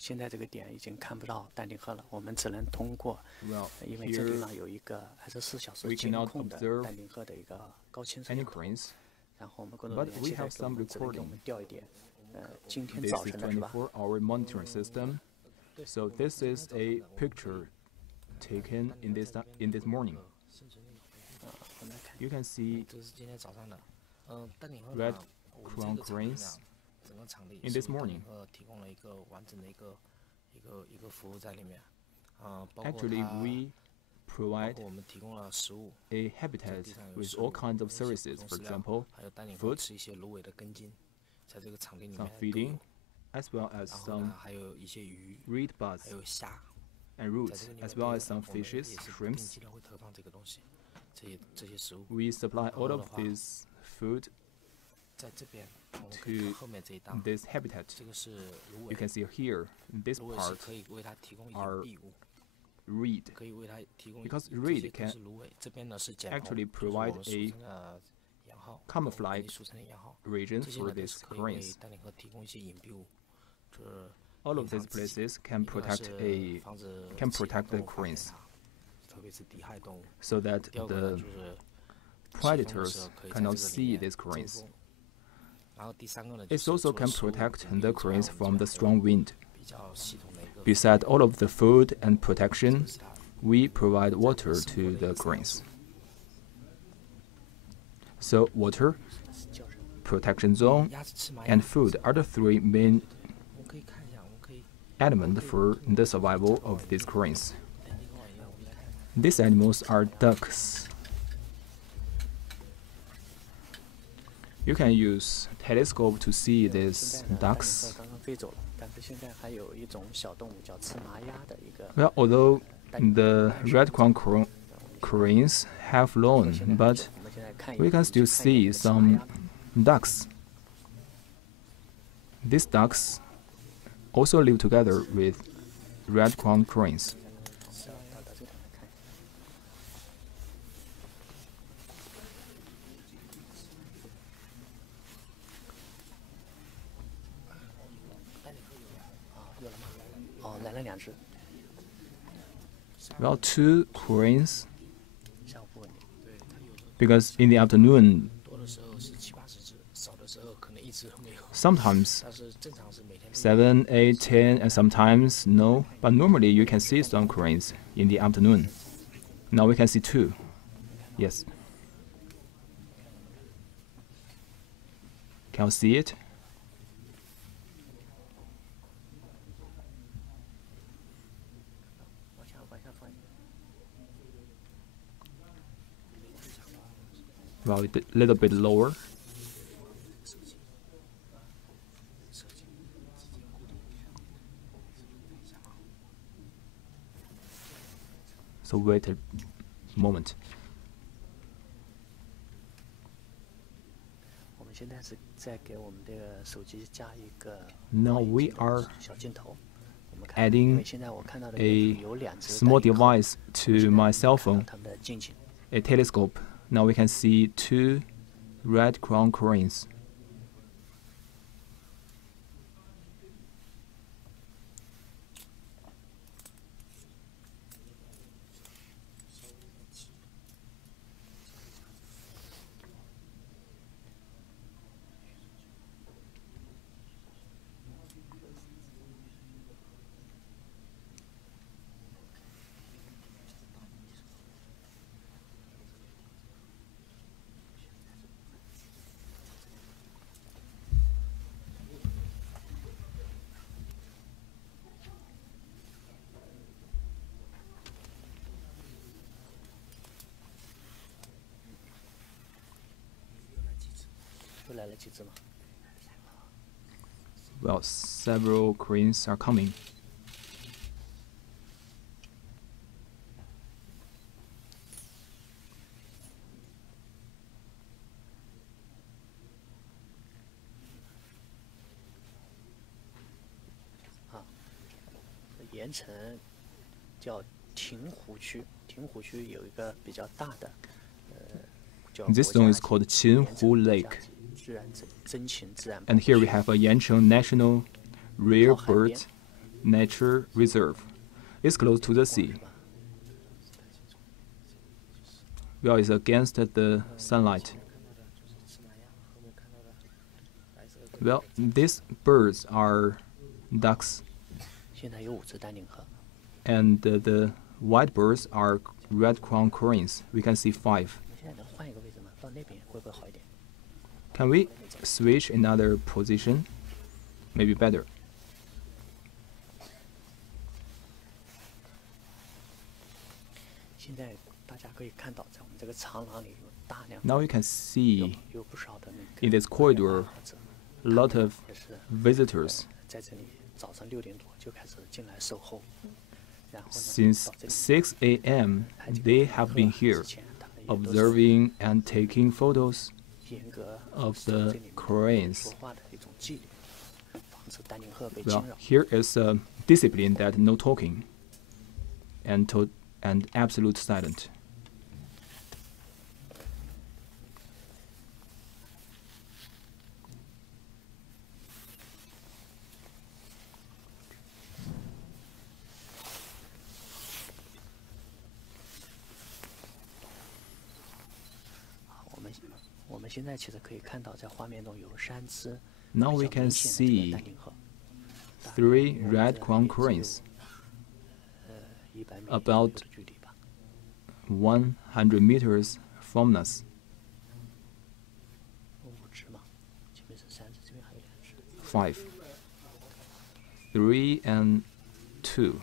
现在这个点已经看不到丹顶鹤了，我们只能通过，因为这地方有一个24小时监控的丹顶鹤的一个高清摄像头。然后我们工作人员现在只能给我们调一点，今天早晨的是吧？ monitoring system. So this is a picture taken in this morning. You can see red crown cranes in this morning. Actually, we provide a habitat with all kinds of services. For example, food, some feeding, as well as some reed buds and roots, as well as some fishes, shrimps. We supply all of this food to this habitat. You can see here, this part are reed, because reed can actually provide a camouflage region for these cranes. All of these places can protect the cranes, so that the predators cannot see these cranes. It also can protect the cranes from the strong wind. Besides all of the food and protection, we provide water to the cranes. So water, protection zone, and food are the three main elements for the survival of these cranes. These animals are ducks. You can use telescope to see these ducks. Well, although the red-crowned cranes have flown, but we can still see some ducks. These ducks also live together with red-crowned cranes. Well, 2 cranes, because in the afternoon, sometimes 7, 8, 10, and sometimes no, but normally you can see some cranes in the afternoon. Now we can see 2. Yes. Can you see it? Well, a little bit lower. So wait a moment. Now we are adding a small device to my cell phone, a telescope. Now we can see 2 red-crowned cranes. Well, several cranes are coming. Yancheng 叫亭湖区，亭湖区有一个比较大的This zone is called Qinhu Lake. And here we have a Yancheng National Rare Bird nature reserve. It's close to the sea. Well, it's against the sunlight. Well, these birds are ducks. And the white birds are red-crowned cranes. We can see 5. Can we switch another position? Maybe better. Now you can see in this corridor a lot of visitors. Since 6 a.m., they have been here, observing and taking photos of the cranes. Well, here is a discipline that no talking and absolute silence. Now we can see 3 red-crowned cranes about 100 meters from us. 5, 3, and 2.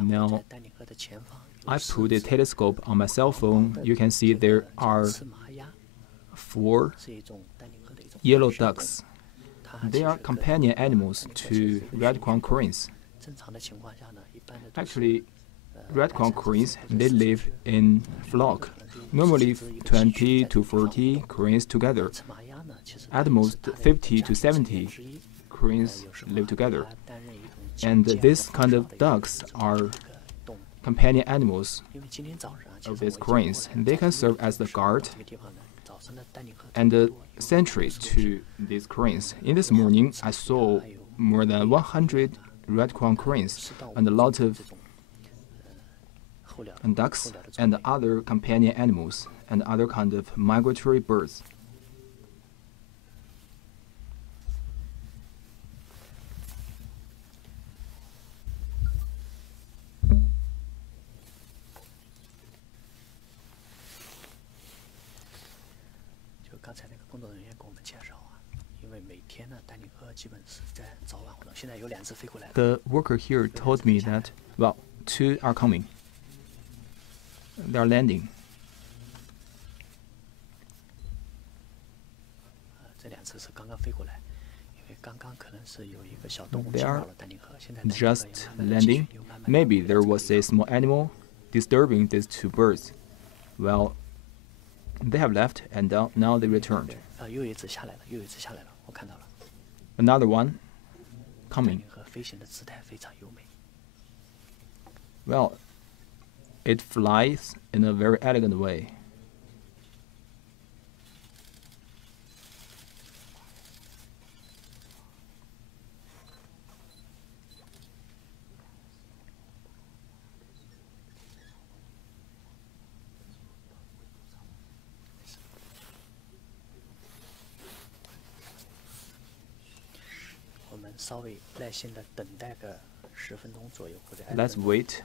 Now, I put a telescope on my cell phone. You can see there are 4 yellow ducks. They are companion animals to red-crowned cranes. Actually, red-crowned cranes, they live in flock, normally 20 to 40 cranes together. At most 50 to 70 cranes live together. And these kind of ducks are companion animals of these cranes. They can serve as the guard and the sentry to these cranes. In this morning, I saw more than 100 red-crowned cranes and a lot of ducks and other companion animals and other kind of migratory birds. The worker here told me that, well, 2 are coming. They are landing. They are just landing. Maybe there was a small animal disturbing these 2 birds. Well, they have left and now they returned. Another one coming. Well, it flies in a very elegant way. Let's wait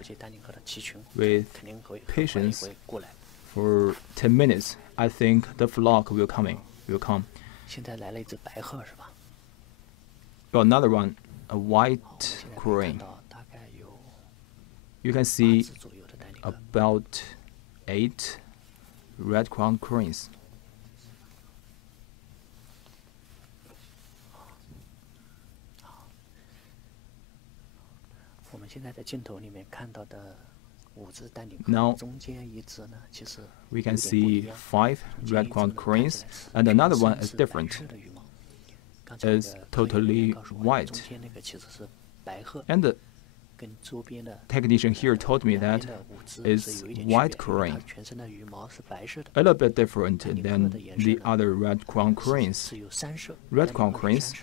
with patience for 10 minutes. I think the flock will come. Another one, a white crane. You can see about 8 red-crowned cranes. Now we can see 5 red-crowned cranes, and another one is different. It's totally white. And technician here told me that is white crane, a little bit different than the other red crown cranes. Red crown cranes,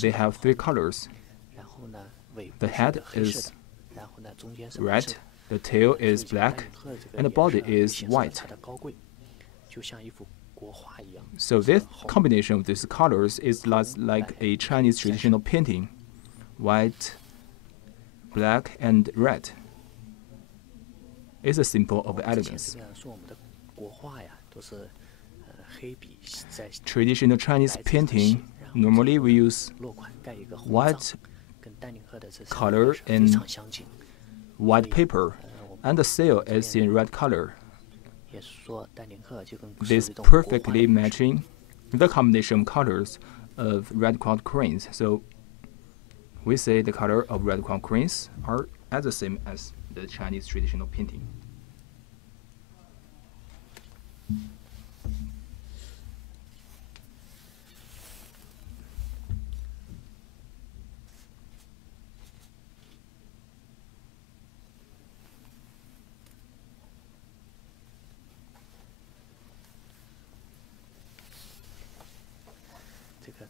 they have 3 colors. The head is red, the tail is black, and the body is white. So this combination of these colors is like a Chinese traditional painting: white, black, and red. It's a symbol of elegance. Traditional Chinese painting, normally we use white color and white paper, and the sail is in red color. This perfectly matching the combination of colors of red crown cranes. So we say the color of red crown cranes are as the same as the Chinese traditional painting.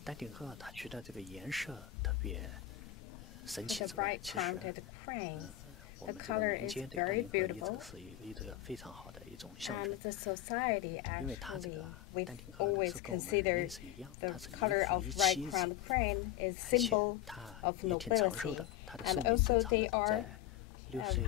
The bright-crowned crane, the color is very beautiful, and the society actually, we've always considered the color of bright-crowned crane is symbol of nobility, and also they are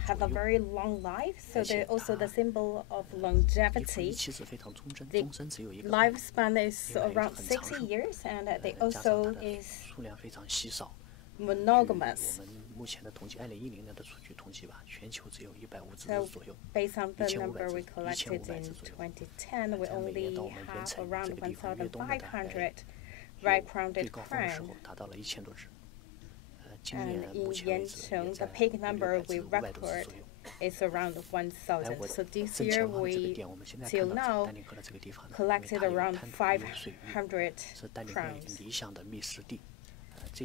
have a very long life, so they're also the symbol of longevity. The lifespan is around 60 years, and they also is monogamous. So based on the number we collected in 2010, we only have around 1,500 right-crowned crane. And in Yancheng, the peak number we record is around 1,000. So this year we, till now, collected around 500 crowns.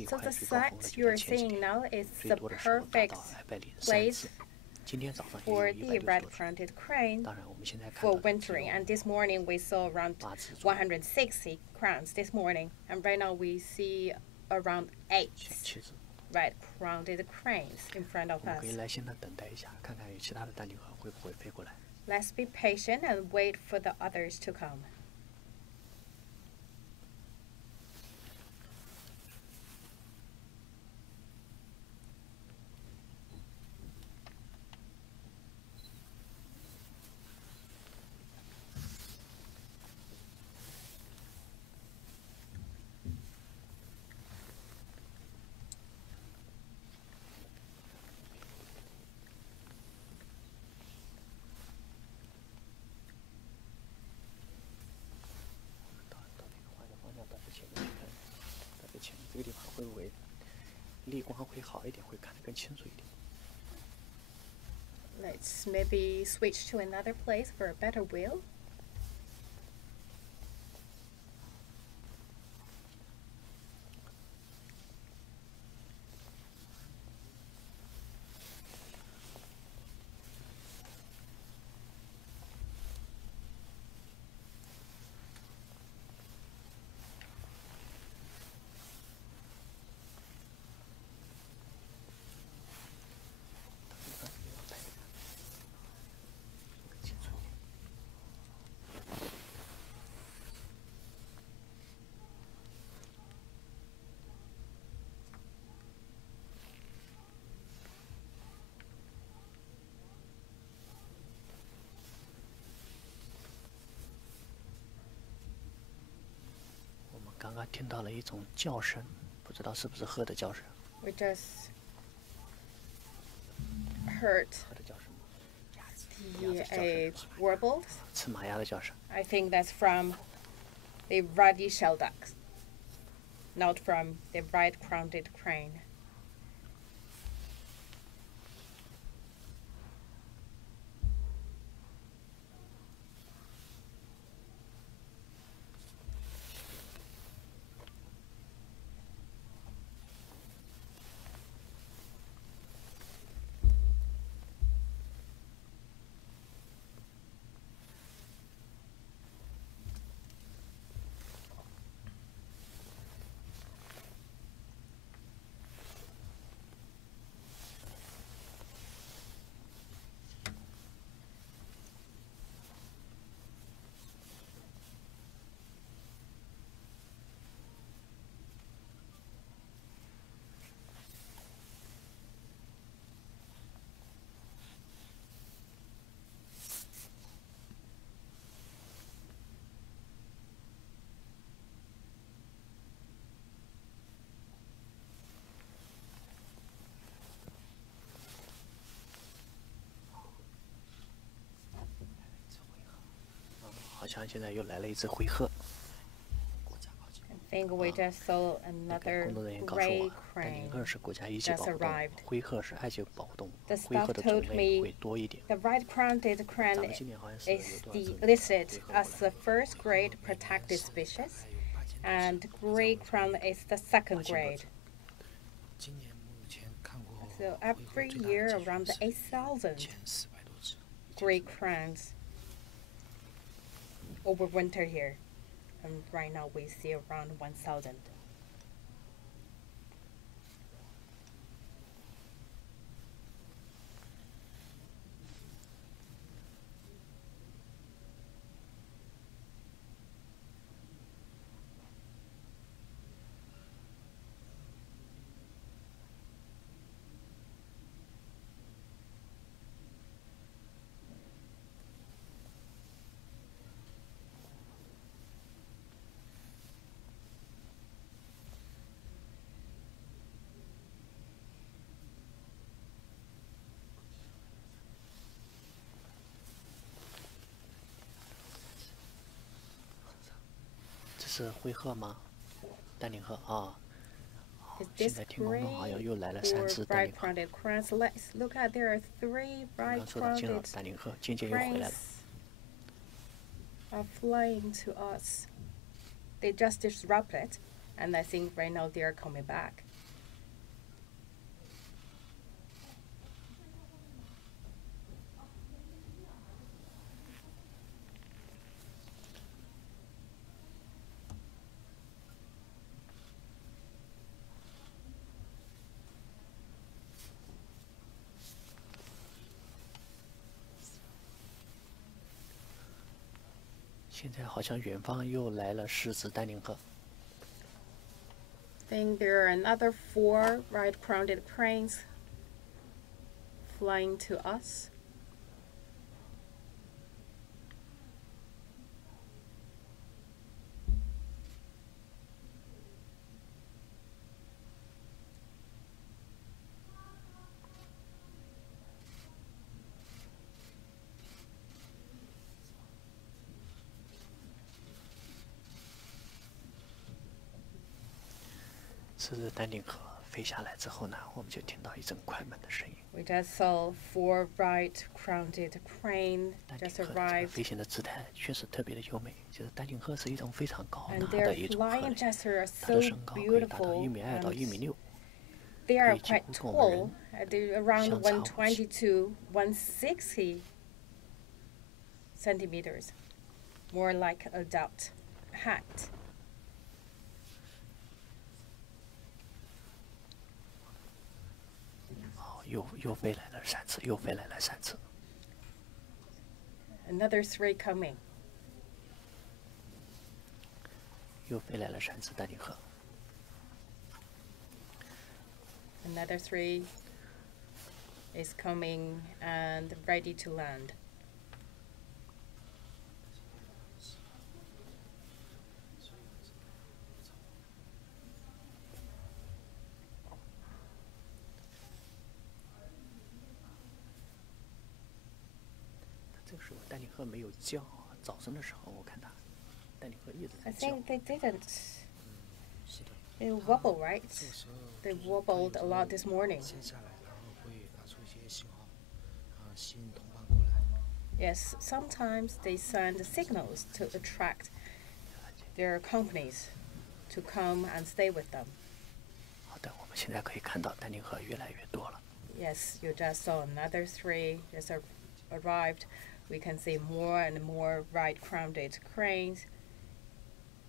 So the site you're seeing now is the perfect place for the red-crowned crane for wintering. And this morning we saw around 160 crowns this morning. And right now we see around 8 red-crowned cranes in front of us. Let's be patient and wait for the others to come. Let's maybe switch to another place for a better view. We just heard the warbles. I think that's from the ruddy shell ducks, not from the right-crowned crane. 好像现在又来了一只灰鹤。 I think we just saw another gray crane just arrived. The staff told me the right-crowned crane is listed as the first grade protected species, and gray crown is the second grade. So every year around 8,000 gray crowns overwinter here. And right now we see around 1,000. 是灰鹤吗？丹顶鹤啊。 Is this grey or bright-crowned cranes? Let's look at there are 3 bright-crowned cranes are flying to us. They just disrupted, and I think right now they are coming back. I think there are another 4 right-crowned cranes flying to us. We just saw 4 bright-crowned cranes just arrived. And their flying gestures are so beautiful. They are quite tall, they're around 120 to 160 centimeters, more like an adult hat. Another 3 coming. Another 3 is coming and ready to land. I think they didn't. They wobble, right? They wobbled a lot this morning. Yes, sometimes they send signals to attract their companies to come and stay with them. Yes, you just saw another 3 just arrived. We can see more and more right-crowned cranes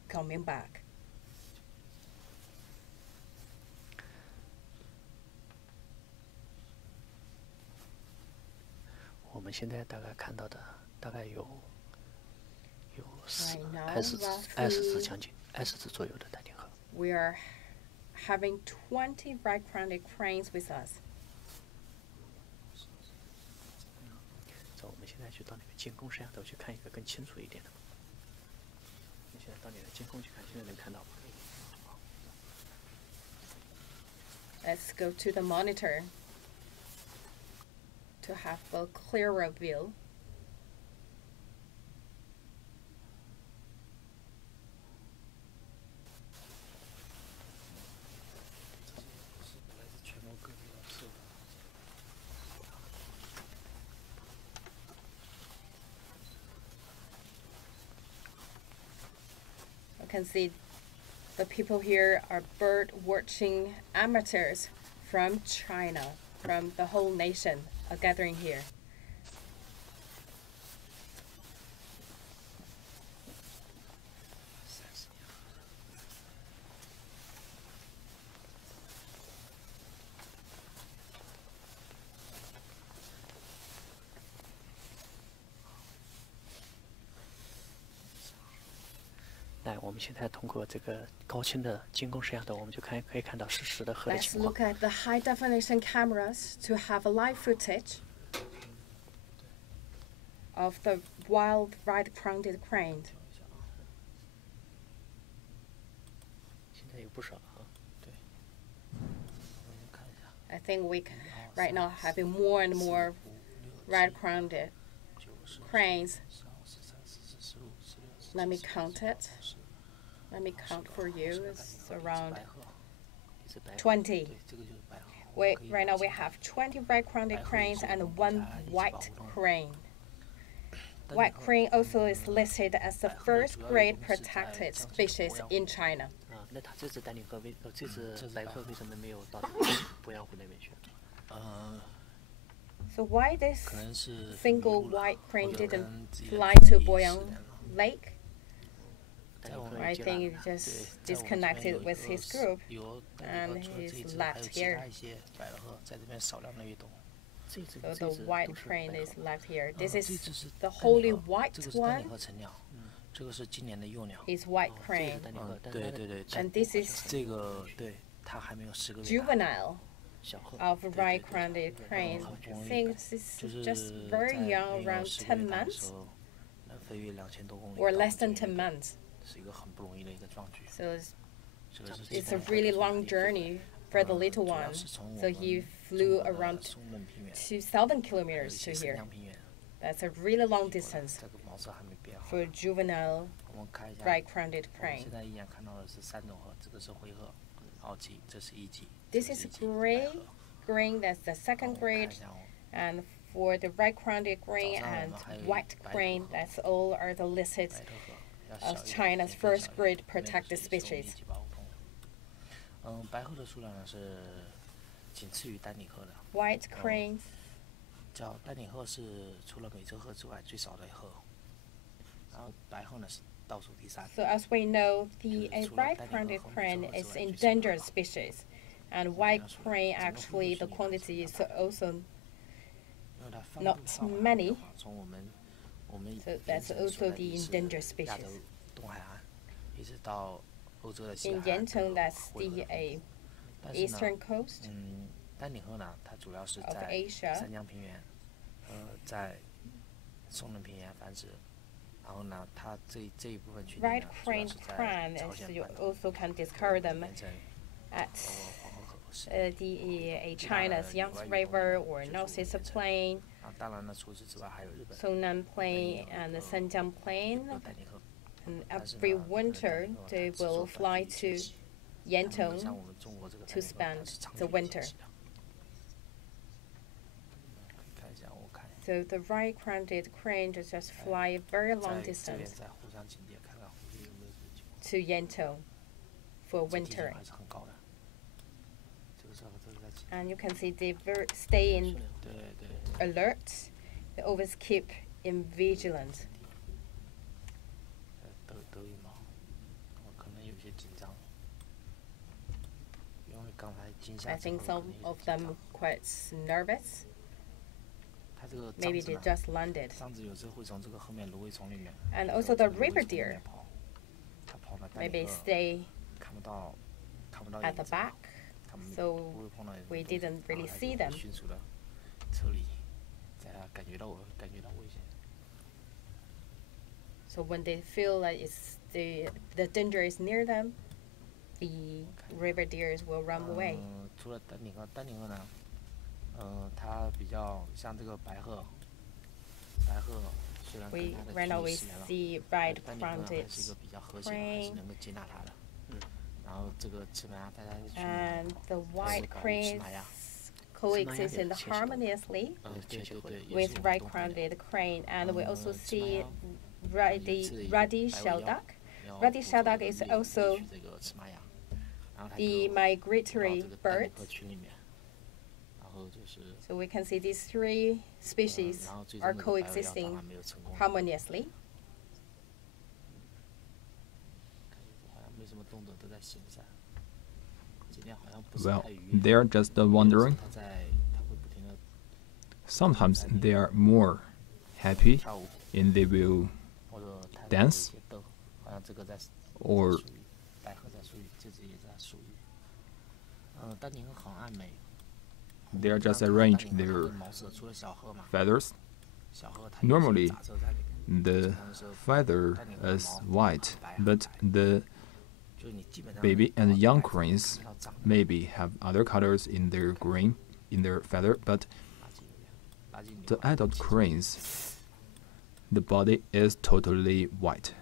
coming back. We are having 20 right-crowned cranes with us. 走，我们现在去到那个监控摄像头去看一个更清楚一点的。你现在到你的监控去看，现在能看到吗？ Let's go to the monitor to have a clearer view. You can see the people here are bird watching amateurs from China, from the whole nation are gathering here. Let's look at the high definition cameras to have a live footage of the wild right-crowned crane. I think we can, right now having more and more right-crowned cranes. Let me count it. Let me count for you. It's around 20. Right now we have 20 right-crowned cranes and 1 white crane. White crane also is listed as the first-grade protected species in China. So why this single white crane didn't fly to Boyang Lake? I think he just disconnected with his group and he's left here. So the white crane is left here. This is the holy white one. Is white crane. And this is juvenile of right-crowned crane. I think this is just very young, around 10 months or less than 10 months. So it's a really long journey for the little one. So he flew around 2,000 kilometers to here. That's a really long distance for a juvenile right-crowned crane. This is gray crane, that's the second grade, and for the right-crowned crane and white crane, that's all are the listed of China's first-grade protected species. White cranes. So as we know, the right-crowned crane is endangered species, and white crane actually the quantity is also not many. So that's also the endangered species. In Yancheng, that's the eastern coast of Asia. Right crane crane, you also can discover them at China's Yangtze River or Northeast Plain, Songnam Plain, and the Zhenjiang Plain. And every winter, they will fly to Yancheng to spend the winter. So the right-crowned crane just fly a very long distance to Yancheng for wintering. And you can see they stay in alert. They always keep in vigilance. I think some of them quite nervous. Maybe they just landed. And also the river deer, maybe stay at the back, so we didn't really see them. So when they feel like the danger is near them, the river deers will run away. Right now we see right-crowned crane and the white cranes coexist harmoniously with right-crowned crane, and we also see ruddy shell duck Red-tailed duck is also the migratory bird. So we can see these three species are coexisting harmoniously. Well, they are just wandering. Sometimes they are more happy and they will dance, or they are just arrange their feathers. Normally, the feather is white, but the baby and young cranes maybe have other colors in their feather, but the adult cranes, the body is totally white.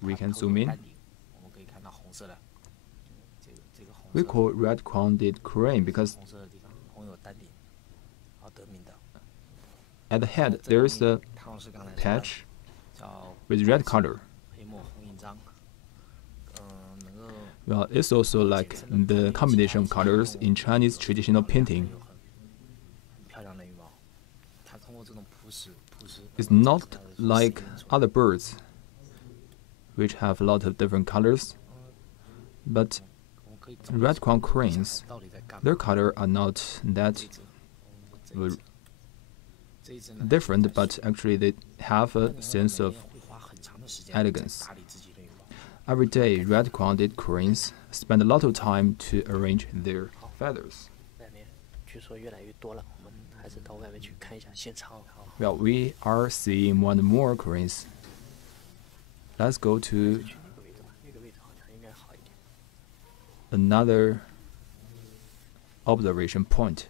We can zoom in. We call red-crowned crane because at the head there is a patch with red color. Well, it's also like the combination of colors in Chinese traditional painting. It's not like other birds, which have a lot of different colors, but red-crowned cranes, their colors are not that different, but actually they have a sense of elegance. Every day, red-crowned cranes spend a lot of time to arrange their feathers. Well, we are seeing one more cranes. Let's go to another observation point.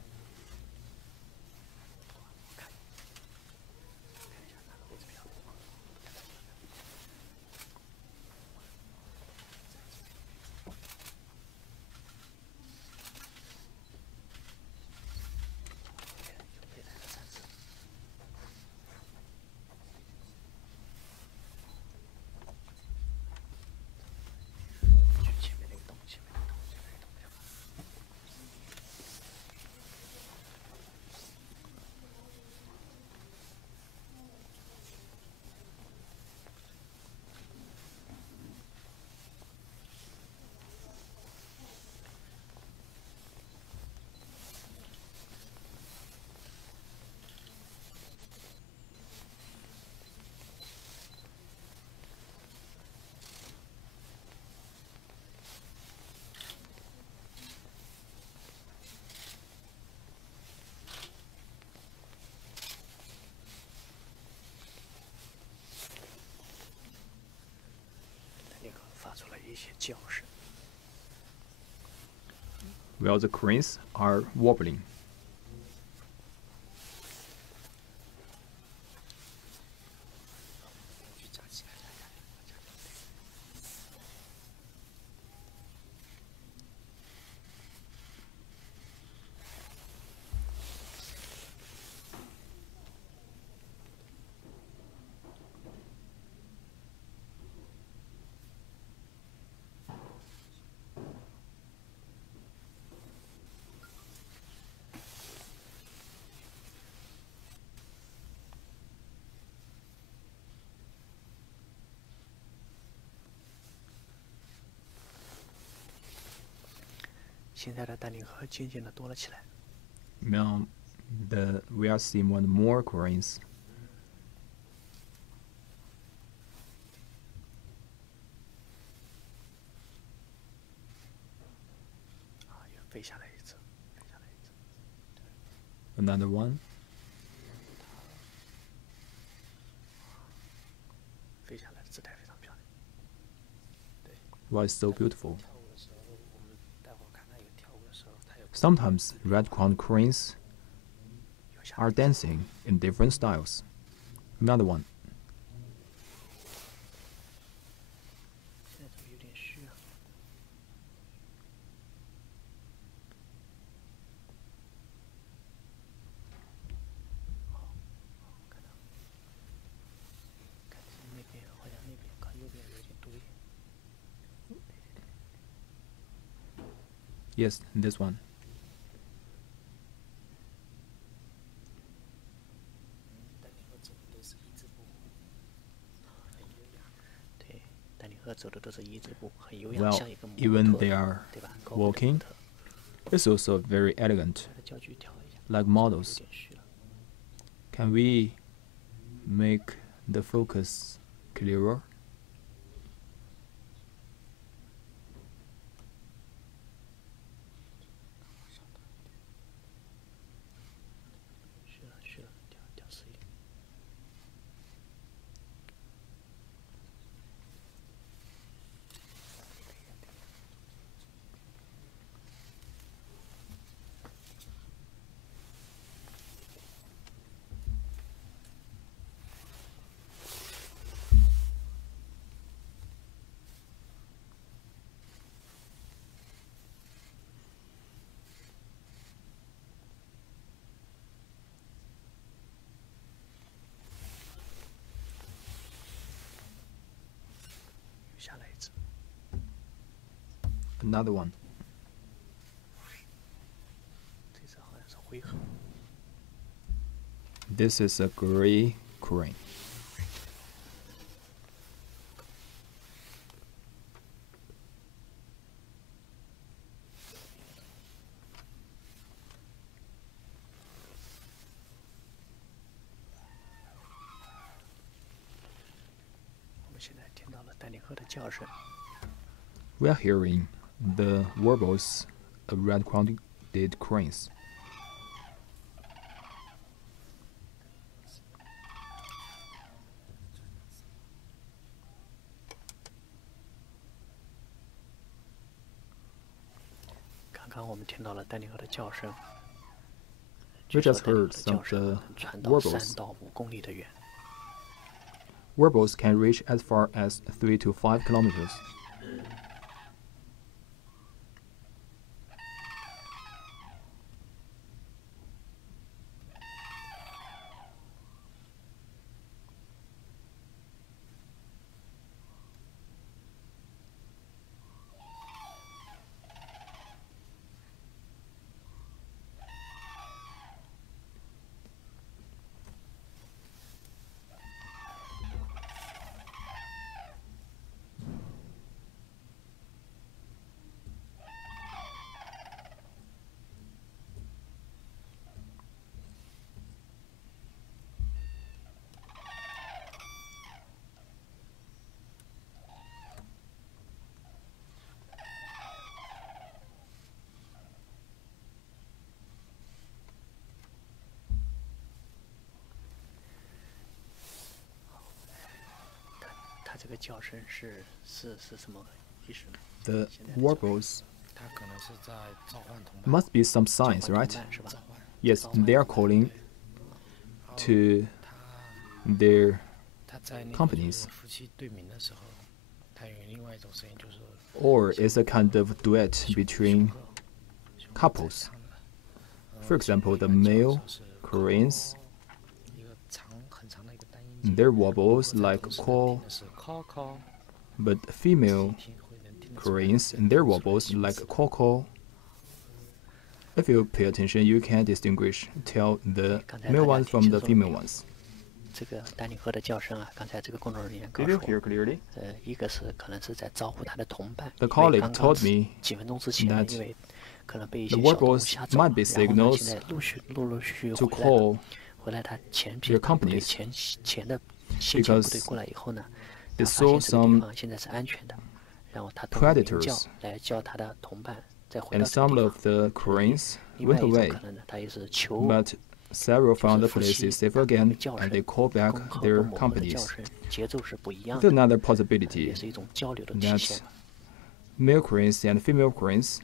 Well, the cranes are wobbling. Now, we are seeing one more cranes. Another one. Why it's so beautiful. Sometimes red-crowned cranes are dancing in different styles. Another one. Yes, this one. Well, even they are walking, it's also very elegant, like models. Can we make the focus clearer? Another one. This is a gray crane. We are hearing the warbles of red-crowned cranes. We just heard some of the warbles. Warbles can reach as far as 3 to 5 kilometers. The warbles must be some signs, right? Yes, they are calling to their companies. Or it's a kind of duet between couples. For example, the male cranes, their wobbles like call, but female cranes, their wobbles like call. If you pay attention, you can tell the male ones from the female ones. Did you hear clearly? The colleague told me that the warbles might be signals to call their companies because they saw some predators and some of the cranes went away, but several found the places safe again and they called back their companies. There's another possibility that male cranes and female cranes,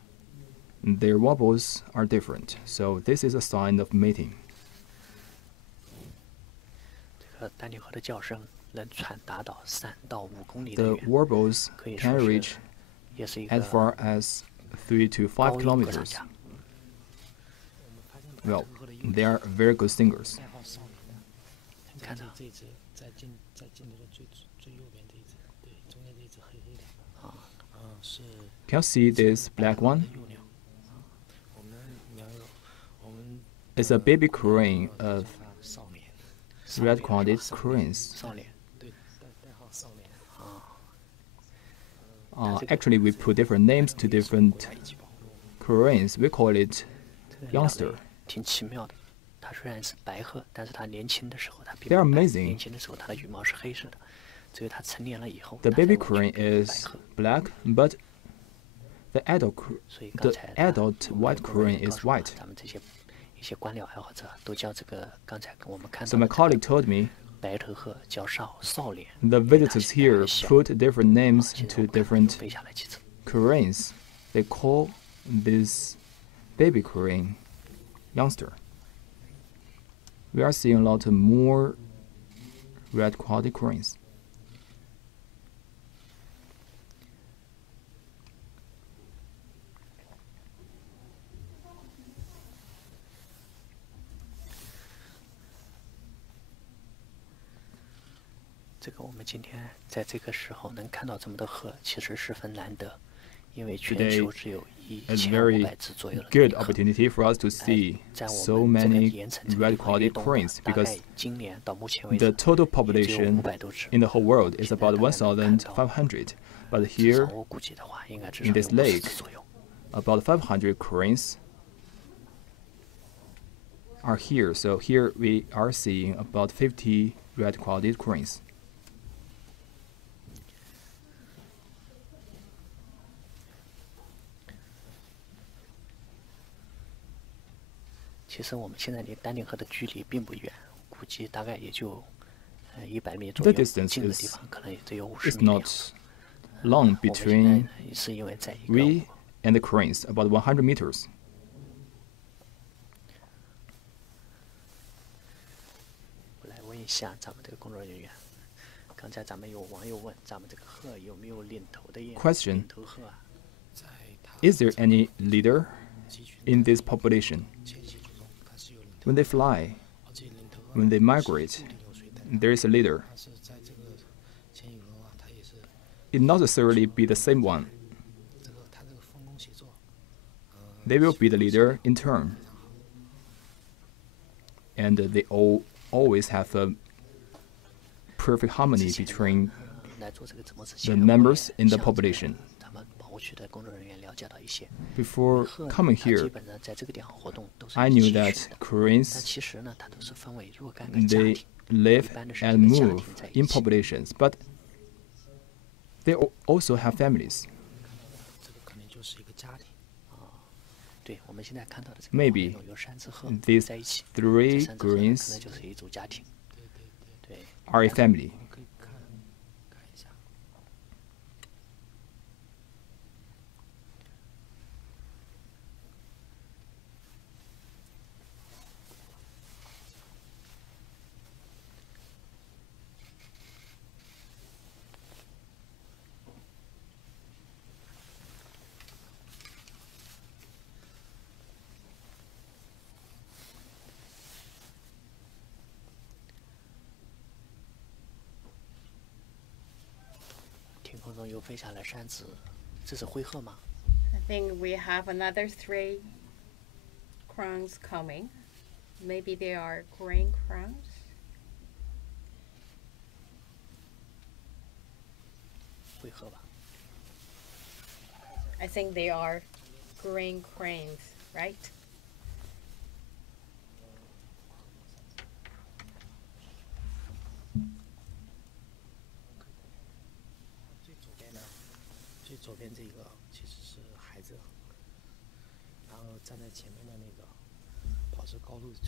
their wobbles are different, so this is a sign of mating. The warbles can reach as far as 3 to 5 kilometers. Well, they are very good singers. Can you see this black one? is a baby crane of red-crowned cranes. Actually, we put different names to different cranes. We call it youngster. They are amazing. The baby crane is black, but the adult white crane is white. So my colleague told me the visitors here put different names to different cranes. They call this baby crane youngster. We are seeing a lot more red-crowned cranes. Today is a very good opportunity for us to see so many red-crowned cranes because the total population in the whole world is about 1,500. But here, in this lake, about 500 cranes are here. So here we are seeing about 50 red-crowned cranes. The distance is not long between we and the cranes, about 100 meters. Question: is there any leader in this population? When they fly, when they migrate, there is a leader. It not necessarily be the same one. They will be the leader in turn. And they always have a perfect harmony between the members in the population. Before coming here, I knew that cranes, they live and move in populations, but they also have families. Maybe these three cranes are a family. I think we have another 3 crowns coming. Maybe they are green crowns. I think they are green cranes, right?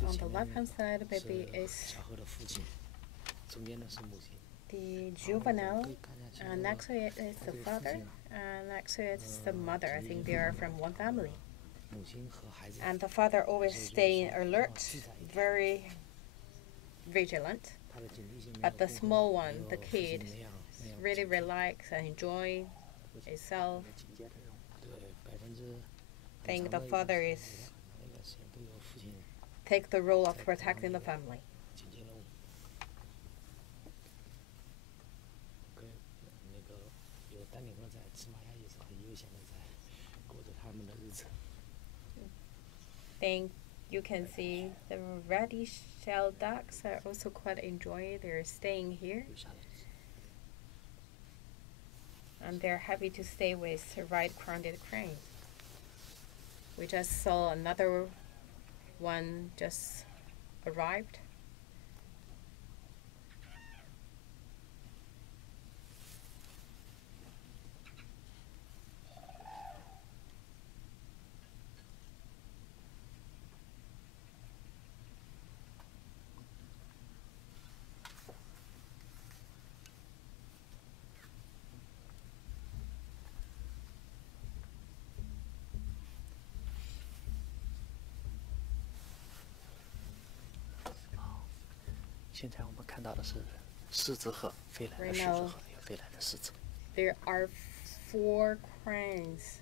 On the left-hand side, maybe is the juvenile, and next to it is the father, and next to it is the mother. I think they are from one family. And the father always staying alert, very vigilant. But the small one, the kid, really relax and enjoy itself. I think the father is take the role of protecting the family. I think You can see the reddish-shelled ducks are also quite enjoying. They're staying here. And they're happy to stay with the right-crowned crane. We just saw another one just arrived. There are 4 cranes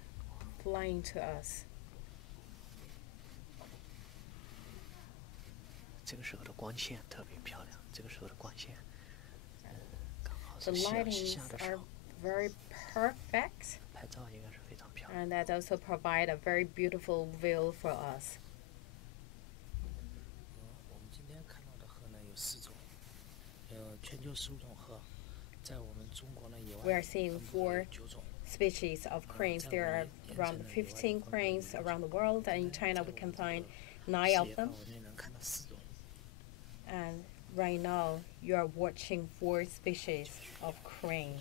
flying to us. The lightings are very perfect, and that also provide a very beautiful view for us. We are seeing 4 species of cranes. There are around 15 cranes around the world, and in China we can find 9 of them. And right now you are watching 4 species of crane.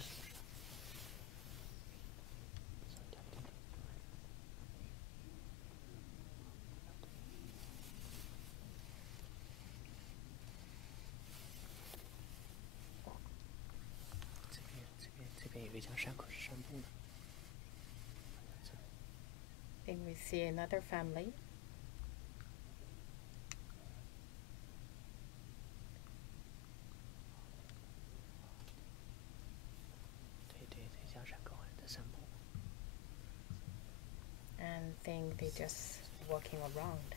Then we see another family. And think they're just walking around.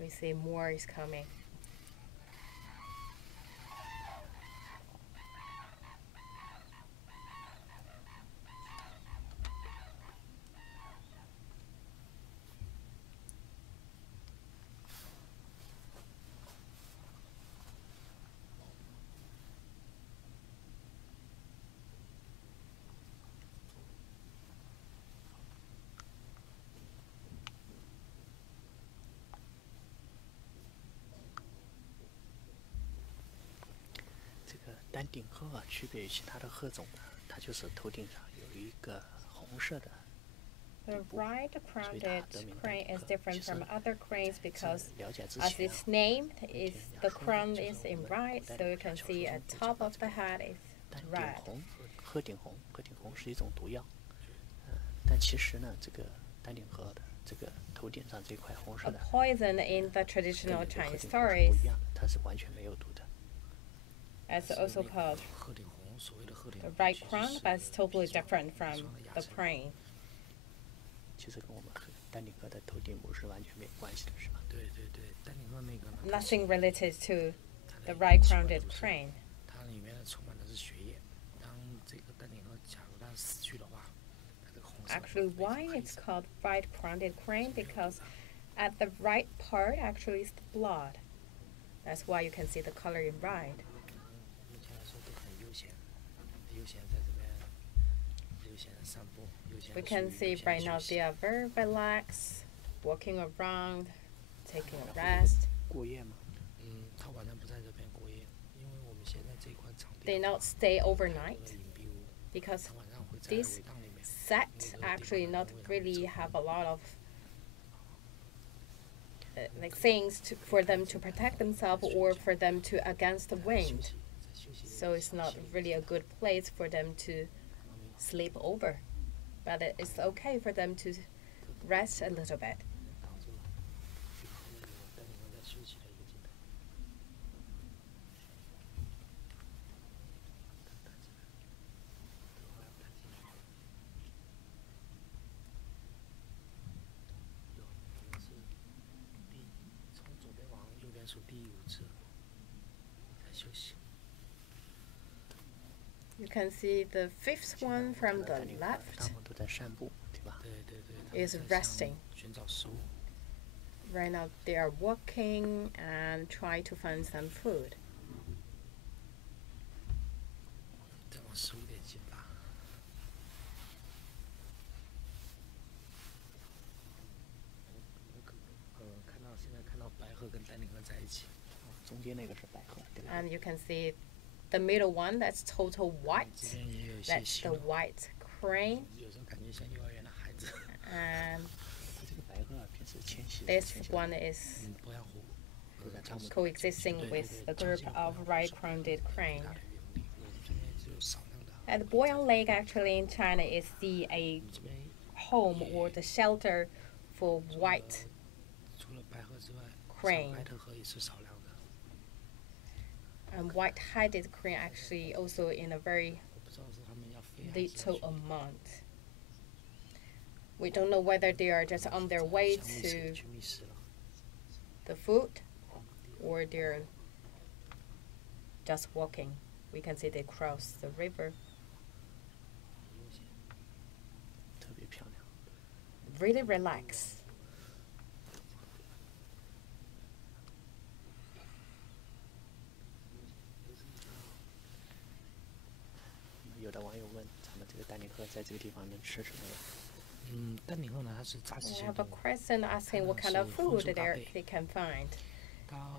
We see more is coming. The right-crowned crane is different from other cranes because, as its name is, the crown is in red, so you can see at top of the head is red. A poison in the traditional Chinese stories is also called the right crown, but it's totally different from the crane. Nothing related to the right-crowned crane. Actually, why it's called right-crowned crane? Because at the right part actually is the blood. That's why you can see the color in red. We can see right now they are very relaxed, walking around, taking a rest. They not stay overnight because this set actually not really have a lot of like things for them to protect themselves or for them to against the wind. So it's not really a good place for them to sleep over. But it's okay for them to rest a little bit. You can see the fifth one from the left is resting. Right now they are walking and try to find some food. And you can see the middle one, that's total white. That's the white crane. And this one is coexisting with the group of right-crowned crane. And Boyang Lake actually in China is a home or the shelter for white crane. And white-headed crane actually also in a very little amount. We don't know whether they are just on their way to the food or they're just walking. We can see they cross the river. Really relax. I have a question asking what kind of food they can find.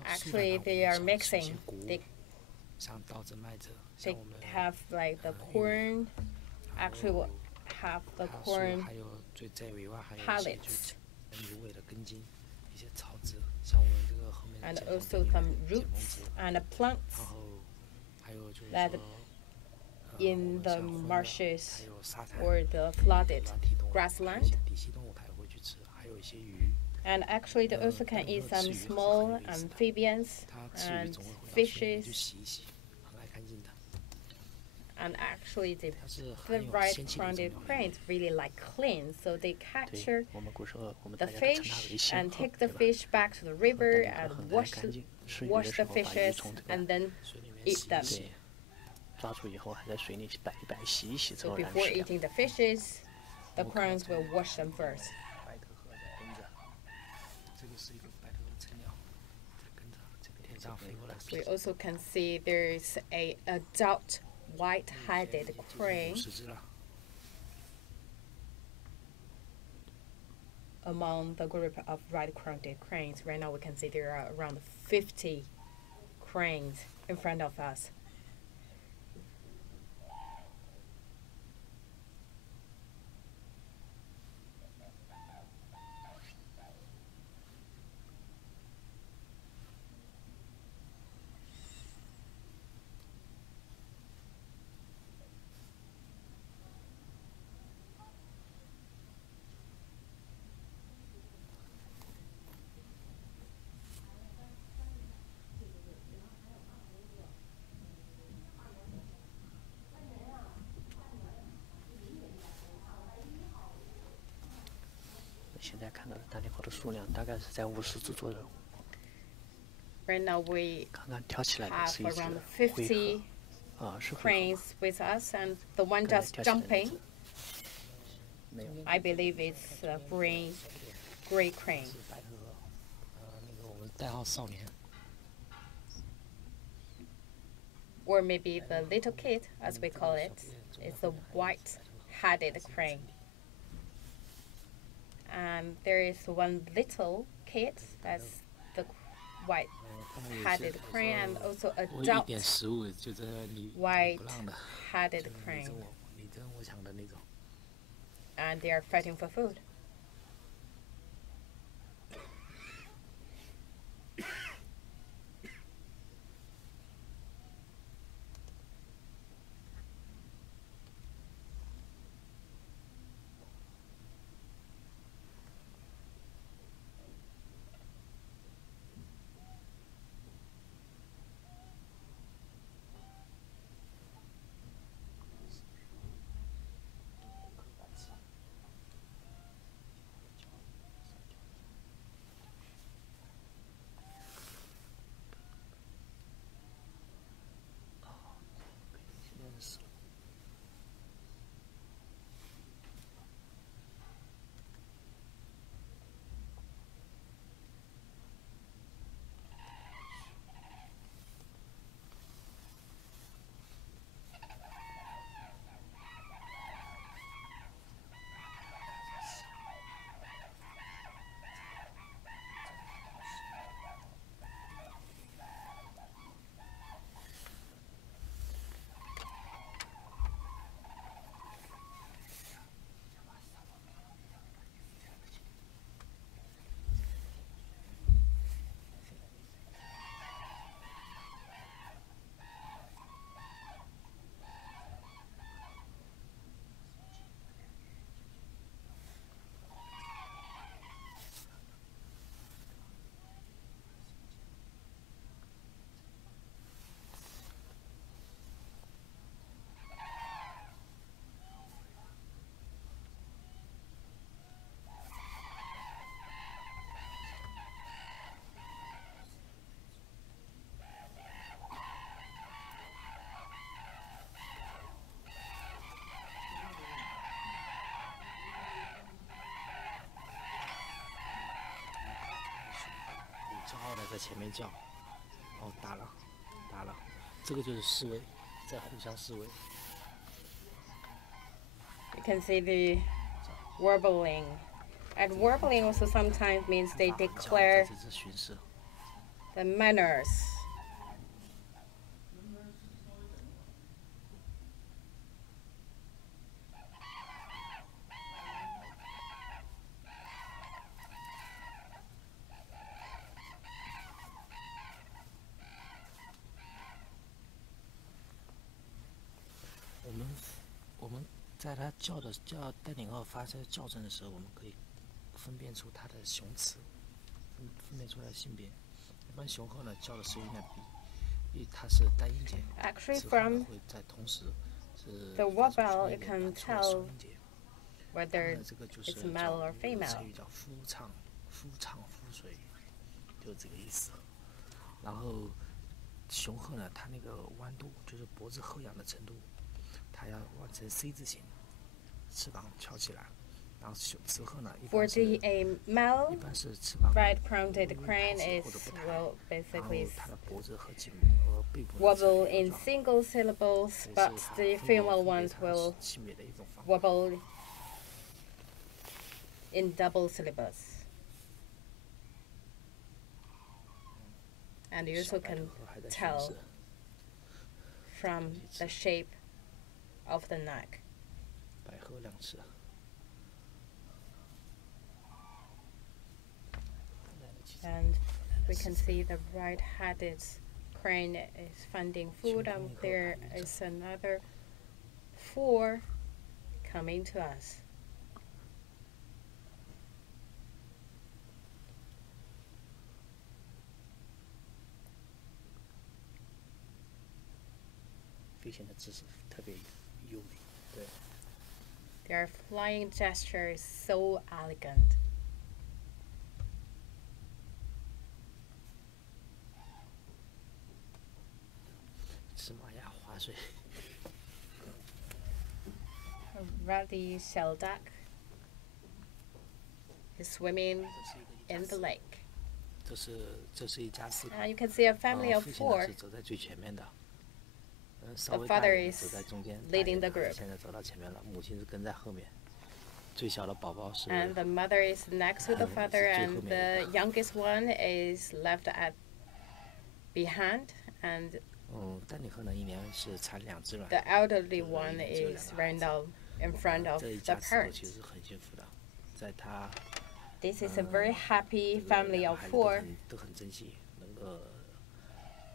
Actually, they are mixing. They have like the corn. Actually, will have the corn pellets. And also some roots and plants that in the marshes or the flooded grassland. And actually they also can eat some small amphibians and fishes. And actually the right-crowned cranes really like clean, so they capture the fish and take the fish back to the river and wash the fishes and then eat them. So before eating the fishes, the cranes will wash them first. We also can see there is an adult white-headed crane among the group of right-crowned cranes. Right now we can see there are around 50 cranes in front of us. Right now we have around 50 cranes with us, and the one just jumping, I believe it's a gray crane. Or maybe the little kid, as we call it. It's a white-headed crane. And there is one little kid, that's the white-headed crane, and also adult white-headed crane. And they are fighting for food. 呢在前面叫，哦打了，这个就是示威，在互相示威。You can see the warbling, and warbling also sometimes means they declare the manners.我们在它叫丹顶鹤发出叫声的时候，我们可以分辨出它的雄雌，分辨出它的性别。一般雄鹤呢叫的声音呢因为它是单音节， Actually, from 会在同时是 the warbell, you can 双 tell 音节。 whether 这个就是 it's male or 成 female. 语叫夫唱夫随，就这个意思。然后雄鹤呢，它那个弯度就是脖子后仰的程度，它要弯成 C 字形，翅膀翘起来。然后雌鹤呢，一 For 般是 a male 一般是翅膀 right-fronted crane is 然 will 后 basically 它的脖子和颈和背部 wobble in single syllables, but the female ones will 性别的一种方法。 wobble in double syllables. And you also can tell from the shape of the neck. 百合两翅。 And we can see the right-headed crane is finding food, and there is another 4 coming to us. Their flying gesture is so elegant. A ruddy shelduck is swimming in the lake. 这是一家4口。 You can see a family of 4. 是走在最前面的。 The father is leading the group. 现在走到前面了，母亲是跟在后面。最小的宝宝是。 And the mother is next to the father, and the youngest one is left at behind, and 丹顶鹤呢，一年是产2只卵。 the elderly one is right now in front of 这一 the 家4口 parent. 其实很幸福的，在它 This is a very happy family of 4. 都很珍惜，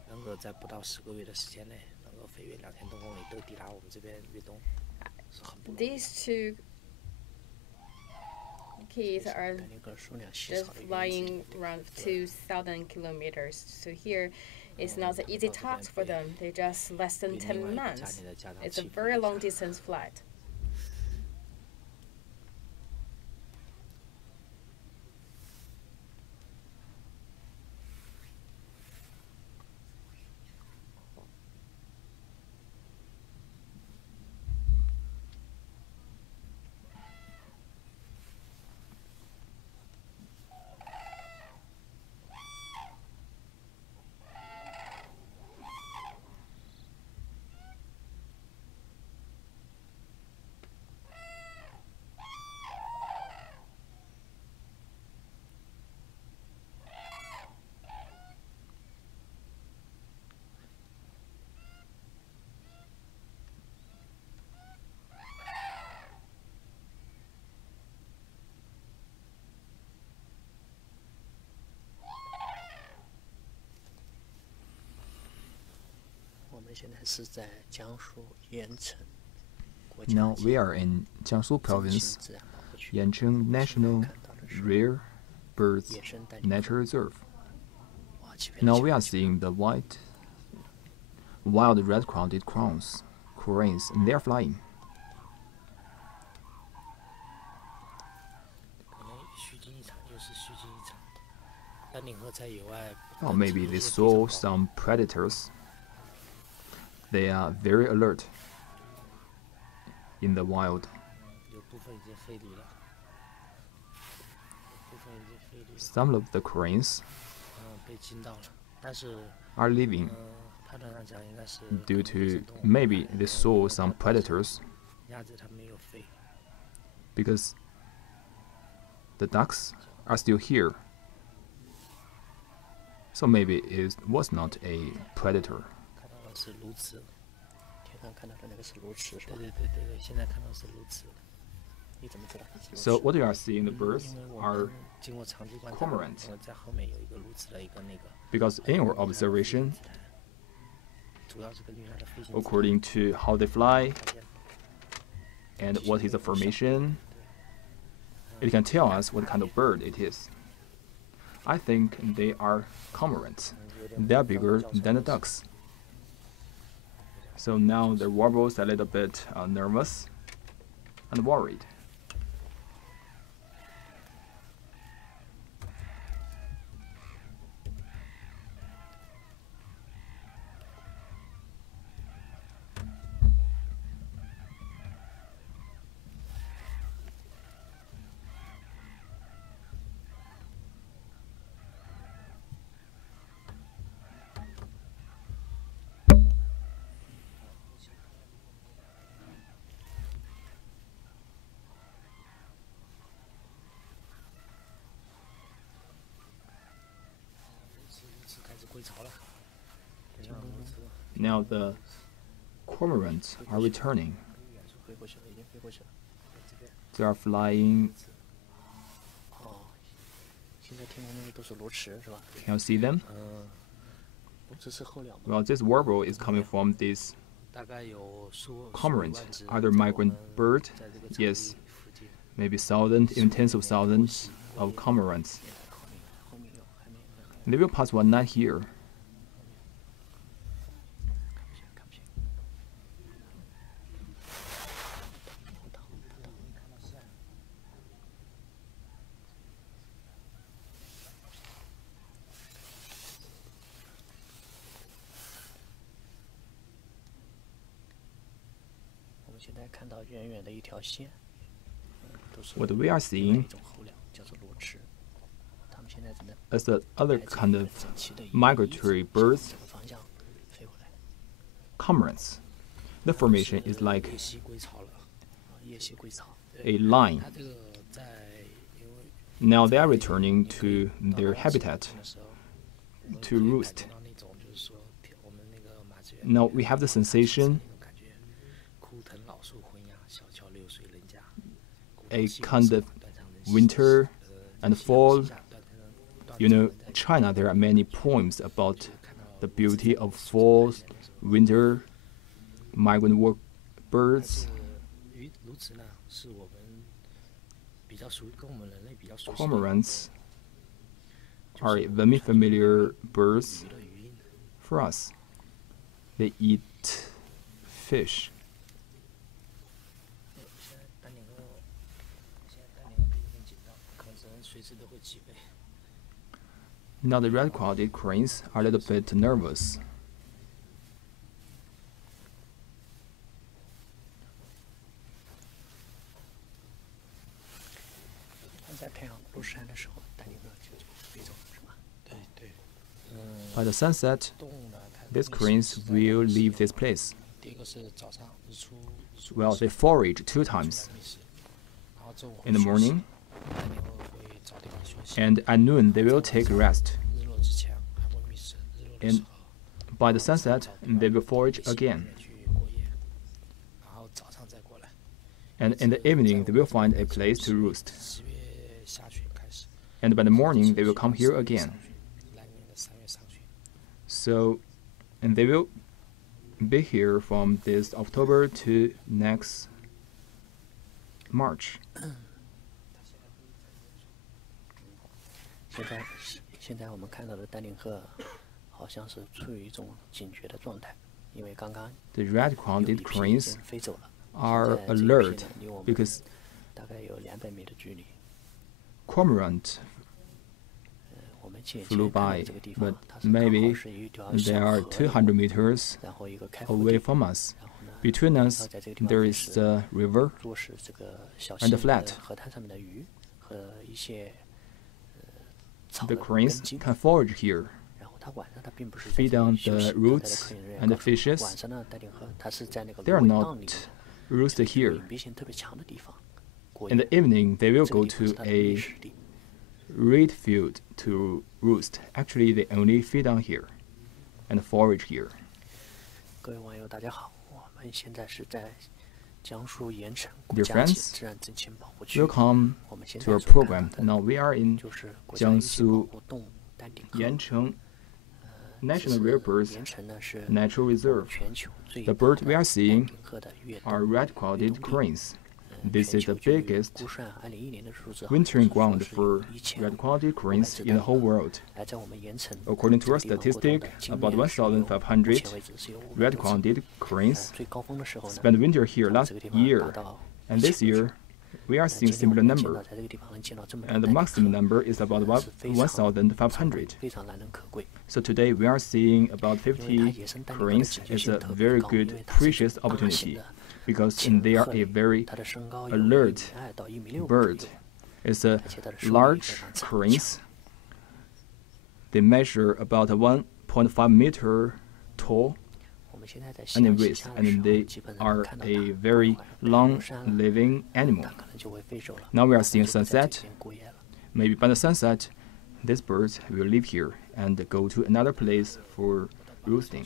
能够在不到10个月的时间内，能够飞越2000多公里，都抵达我们这边越冬，是很不容易。 These 2 kids are just flying around 2,000 kilometers. So here, it's not an easy task for them. They just less than 10 months. It's a very long distance flight. Now we are in Jiangsu Province, Yancheng National Rare Birds Nature Reserve. Now we are seeing the wild red-crowned cranes, and they are flying. Or maybe they saw some predators. They are very alert in the wild. Some of the cranes are leaving due to maybe they saw some predators, because the ducks are still here. So maybe it was not a predator. So what you are seeing, the birds are cormorant. Because in our observation, according to how they fly and what is the formation, it can tell us what kind of bird it is. I think they are cormorants. They are bigger than the ducks. So now the warbles are a little bit nervous and worried. Now the cormorants are returning. They are flying. Can you see them? Well, this warble is coming from this cormorant, either migrant bird. Yes, maybe thousands, even tens of thousands of cormorants. They will pass one night here. What we are seeing is the other kind of migratory birds, cormorants. The formation is like a line. Now they are returning to their habitat to roost. Now we have the sensation a kind of winter and fall. You know, China, there are many poems about the beauty of fall, winter, migrant birds. Cormorants are very familiar birds for us. They eat fish. Now the red-crowned cranes are a little bit nervous. By the sunset, these cranes will leave this place. Well, they forage 2 times. In the morning, and at noon they will take rest. And by the sunset, they will forage again. And in the evening, they will find a place to roost. And by the morning, they will come here again. So, and they will be here from this October to next March. 现在我们看到的丹顶鹤好像是处于一种警觉的状态，因为刚刚 The red-crowned cranes are alert because 大概有200米的距离。cormorant flew by, but maybe they are 200 meters away from us. Between us, there is the river and the flat. the cranes can forage here, feed on the roots and the fishes. They are not roosted here. In the evening, they will go to a reed field to roost. Actually, they only feed on here and forage here. Dear friends, welcome to our program. Now we are in Jiangsu Yancheng National Rare Birds Natural Reserve. The bird we are seeing are red-quilted cranes. This is the biggest wintering ground for red-quilted cranes in the whole world. According to our statistic, about 1,500 red-quilted cranes spent winter here last year, and this year we are seeing similar number, and the maximum number is about 1,500. So today we are seeing about 50 cranes. It's a very good, precious opportunity, because they are a very alert bird. It's a large cranes. They measure about 1.5 meter tall and in width, and they are a very long-living animal. Now we are seeing sunset. Maybe by the sunset, these birds will leave here and go to another place for roosting.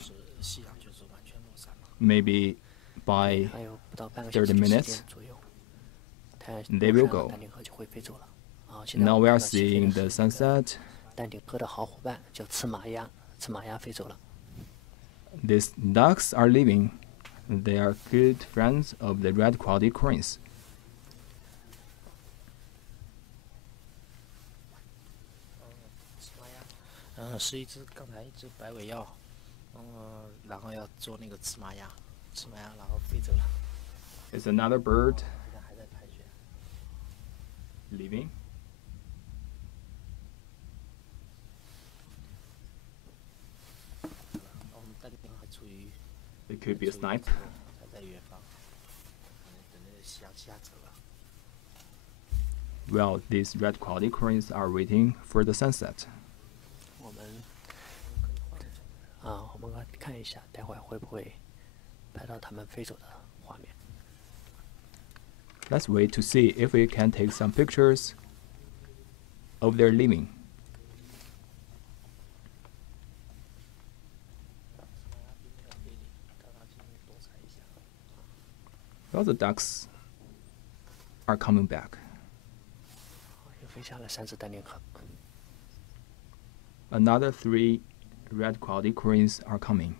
Maybe by 30 minutes, they will go. Now we are seeing the sunset. These ducks are leaving. They are good friends of the red-quilted cranes. It's another bird leaving. It could be a snipe. Well, these red-quilted cranes are waiting for the sunset. Let's wait to see if we can take some pictures of their leaving. Well, the ducks are coming back. Another 3 red-quilted cranes are coming.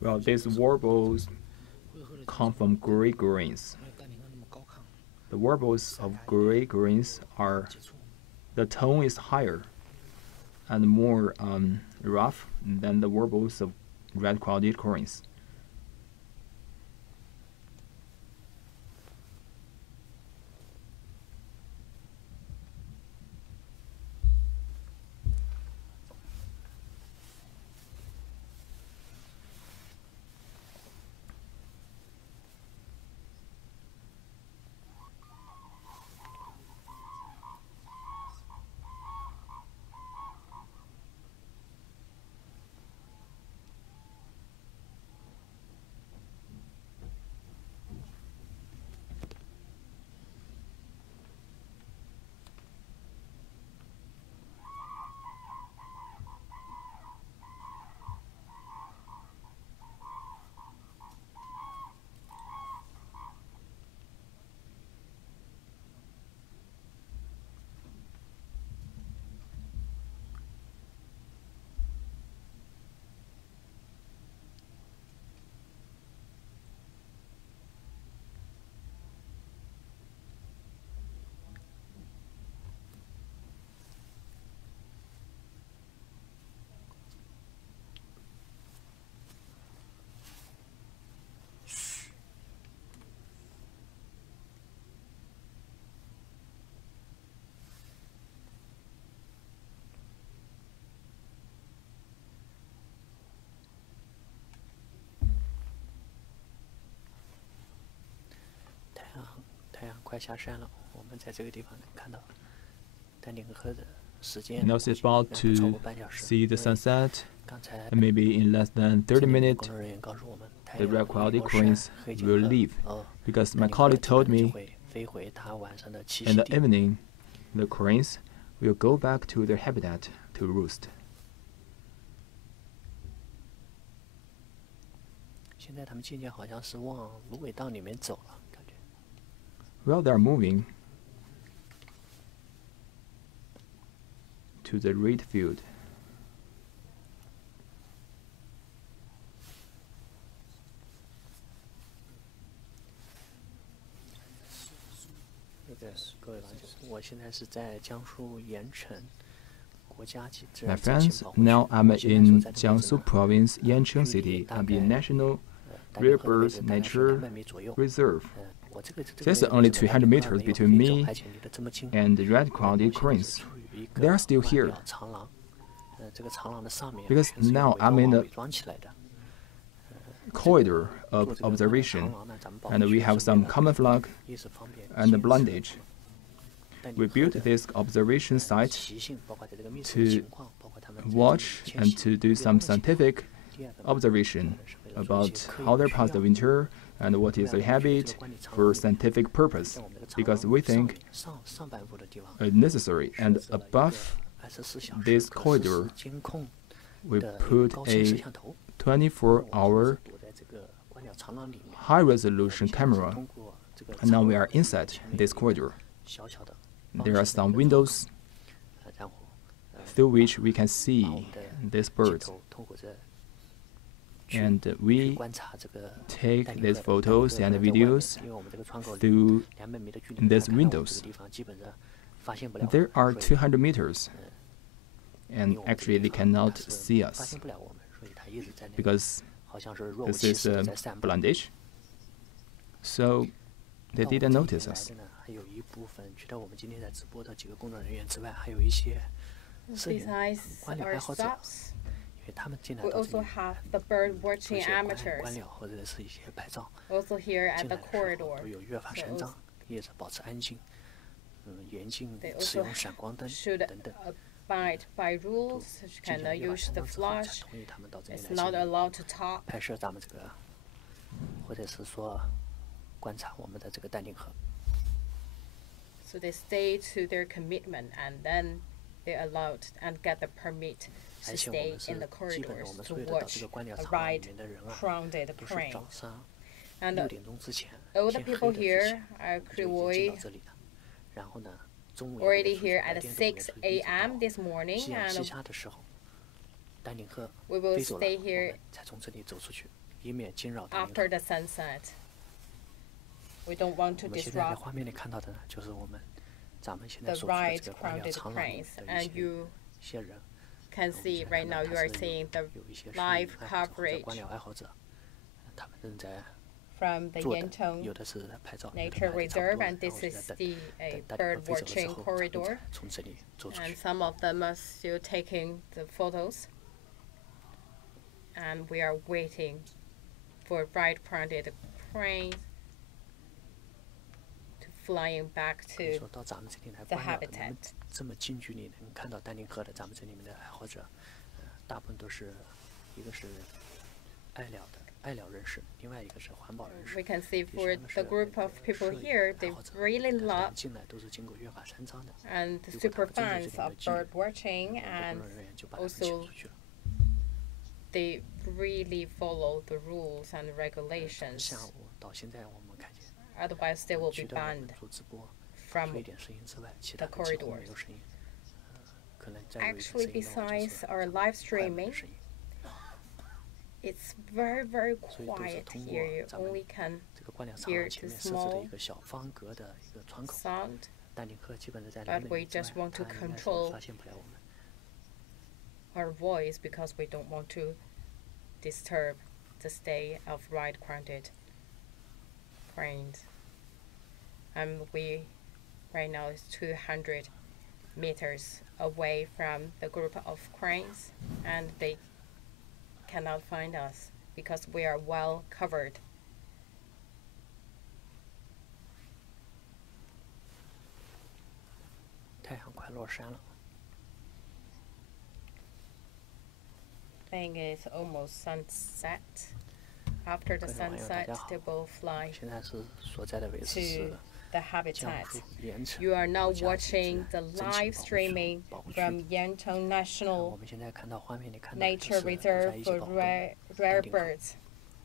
Well, these warbles come from gray cranes. The warbles of gray cranes are, the tone is higher and more rough than the warbles of red-quilted cranes. Now it's about to see the sunset, and maybe in less than 30 minutes, the red quality cranes will leave, because my colleague told me in the evening, the cranes will go back to their habitat to roost. Well, they're moving to the reed field. My friends, now I'm in Jiangsu Province, Yancheng City, at the National Rare Birds Nature Reserve. There's only 200 meters between me and the red-crowned cranes. They are still here, because now I'm in the corridor of observation, and we have some camouflage and blindage. We built this observation site to watch and to do some scientific observation about how they pass the winter and what is their habit for scientific purpose, because we think it's necessary. And above this corridor, we put a 24-hour high-resolution camera, and now we are inside this corridor. There are some windows through which we can see these birds. And we take these photos and videos through these windows. There are 200 meters, and actually they cannot see us, because this is blindage, so they didn't notice us. Besides our stops, we also have the bird watching amateurs, also here at the corridor. They also should abide by rules, cannot use the flash, it's not allowed to talk. So they stay to their commitment, and then they're allowed and get the permit to stay in the corridors to watch a red-crowned crane. And all the people here are already here at 6 a.m. this morning, and we will stay here after the sunset. We don't want to disrupt the red-crowned cranes. And you can see right now, you are seeing the live coverage from the Yancheng Nature Reserve, and this is the bird watching corridor. And some of them are still taking the photos. And we are waiting for red-crowned cranes to flying back to the habitat. We can see for the group of people here, they really love and super fans of bird watching, and also they really follow the rules and regulations. Otherwise, they will be banned from the corridors. Actually, besides our live streaming, it's very, very quiet here. You only can hear the small sound, but we just want to control our voice because we don't want to disturb the stay of red-crowned cranes. We right now is 200 meters away from the group of cranes, and they cannot find us because we are well covered. 快落山了。I think it's almost sunset. After the sunset, they both fly 现在是所在的位置 to 是 the habitat. 盐城 You are now 国家级 watching 自 the 然珍 live 稀保 streaming 护区 from Yancheng 我 National 们现在看到画面里看到的 Nature 是国家 Reserve 一级 for 保护 rare 丹顶鹤 birds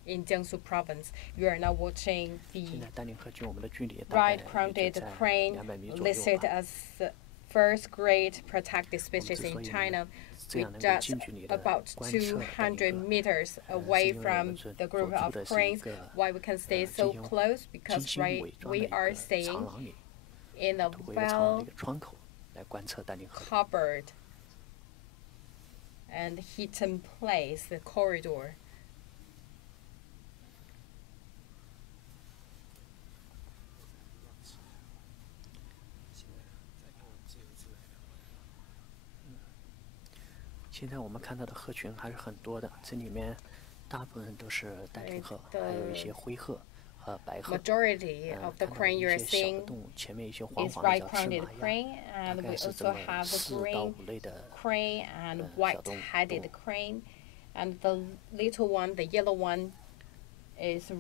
in Jiangsu Province. You are now watching 现 the 在丹顶鹤距我们的距离大概 right-crowned 也就在 crane 200米左右 listed 吧。 as first-grade protected species 之所 in 以 China. 这 We 样能够 just 近距离的 about 观测丹顶 200 鹤， meters 是 away 因为我 from 们所 the 所 group 住 of 的是一 cranes. 个 Why we can stay 进 so 行 close? 精 Because 心 right 伪装的 we 一 are 个长 staying 廊里， in a 通过一个长廊的 well 一个窗口来观测丹顶鹤。 covered and hidden place, the corridor. 现在我们看到的鹤群还是很多的，这里面大部分都是丹顶鹤，还有一些灰鹤和白鹤。 Majority of the 看到 crane 一 you're 些小的 seeing 动物，前面一些黄 is 黄的叫赤 right-crowned 马鸭， crane, 大 and 概 we 是这 also 么have the 4到 green 5类的 crane and 小 white-headed 动物。 crane, and the little one, the yellow one, is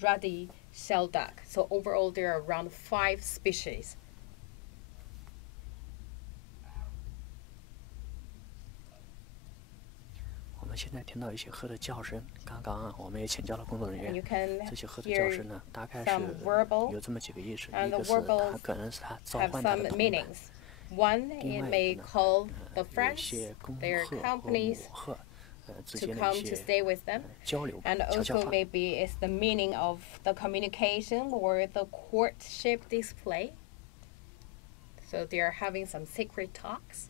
ruddy shell duck. So overall, there are around 5 species. 我们现在听到一些鹤的叫声，刚刚啊，我们也请教了工作人 And you 员， can 这些鹤的叫 hear 声呢，大概 some 是 verbal 有这么几个意思， and 一 the 个是 verbals 它可能是它召 have 唤它 some 的同伴， meanings. One, 另 it 外 may 一个呢， call the 有一 friends, 些公 their 鹤和 companies 母鹤之 to 间的 come 一 to 些 stay with them. 交流吧， And 悄悄 also 话。 maybe it's the meaning of the communication or the courtship display. So they are having some secret talks.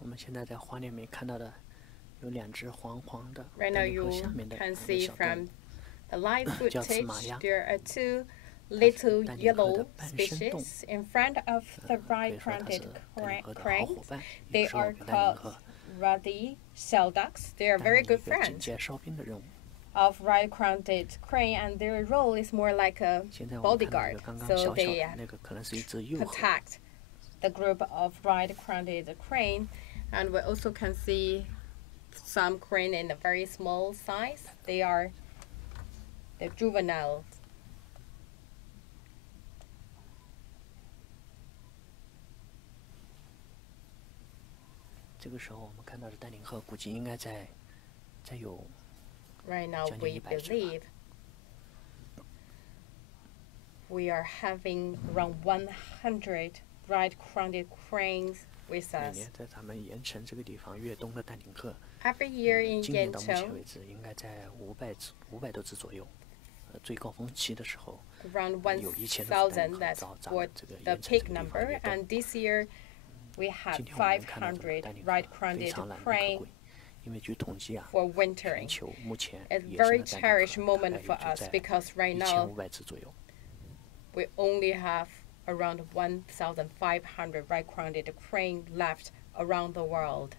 我们现在在画面里面看到的有2只黄黄的 Right 丹 now 顶 you 鹤下面的 can 两个 see 小动 from 物， the live 叫刺马 footage 鸭。 there are 2 little 丹顶鹤的 yellow 半生动， species in front of the 可以说它 right-crowned 是丹顶鹤的好 crane. 伙伴，有 They 时候 are 给丹顶 called 鹤 ruddy shell ducks. They are 担 very 任一 good 个警 friends 戒哨兵的任务。 of right-crowned crane, and their role is more like a 现在我们看到一 bodyguard. 个刚刚 So 小小 they 的那个，可能是一只幼鹤。 protect the group of right-crowned crane, and we also can see some crane in a very small size. They are the juvenile. 这个时候我们看到的丹顶鹤估计应该在有 Right now, we believe we are having around 100 right-crowned cranes with us. 每年在咱们盐城这个地方越冬的丹顶鹤， Every year in 今年到目前为 Yancheng, 止应该在500多只左右。最高峰期的时候， around 有1000多只丹 1,000, 顶鹤 that's 到咱 what 们这个 the 盐城这 peak 个地方 number. 越冬。 And this year, we have 今天我们看到这个丹 500顶鹤 right-crowned 非常难能可 crane 贵，因为据统计啊， for 全 wintering. 球目前 It's 野 very 生的丹顶 cherished 鹤大 moment 概 for 也就 us 在 because right now 1500只左右。 we only have around 1,500 right-crowned crane left around the world.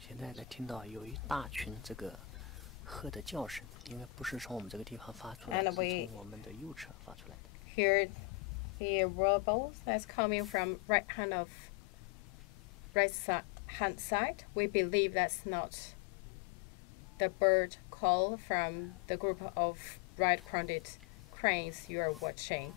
现在在听到有一大群这个鹤的叫声，应该不是从我们这个地方发出来的，是从我们的右侧发出来的。Here, the warble that's coming from right hand side. We believe that's not the bird call from the group of right-crowned cranes you are watching.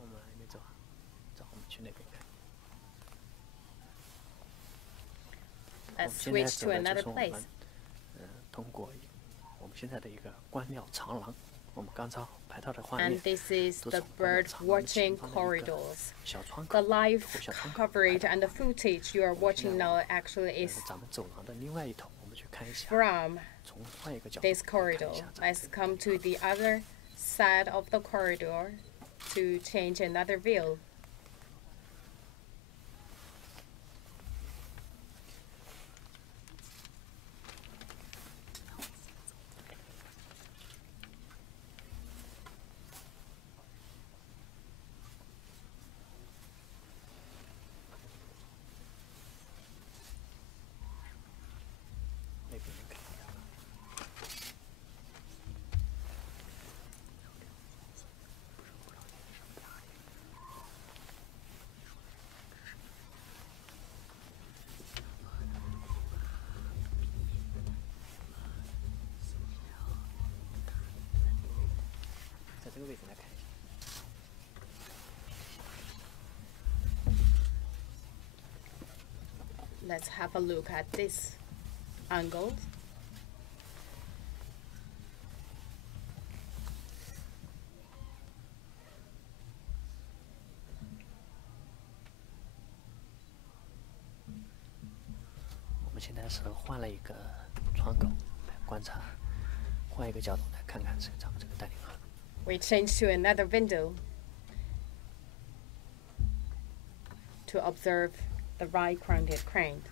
我们还没走啊，走，我们去那边看。 Let's switch to another place. 通过我们现在的一个观鸟长廊，我们刚才拍到的画面 And this is 都是 the 观鸟 bird 长廊前 watching 方的一个 corridors. 小窗口 The live 小窗口 coverage and the footage you are watching now actually is 咱们走廊的另外一头，我们去看一下， from 从换一个角度 this 看 corridor. 一下咱们 Let's come to the other side of the corridor to change another view. 那边看一下。 在这个位置来看一下。 Let's have a look at this angle.我们现在是换了一个窗口来观察，换一个角度来看看咱们这个丹顶鹤。 We change to another window to observe the right-crowned crane.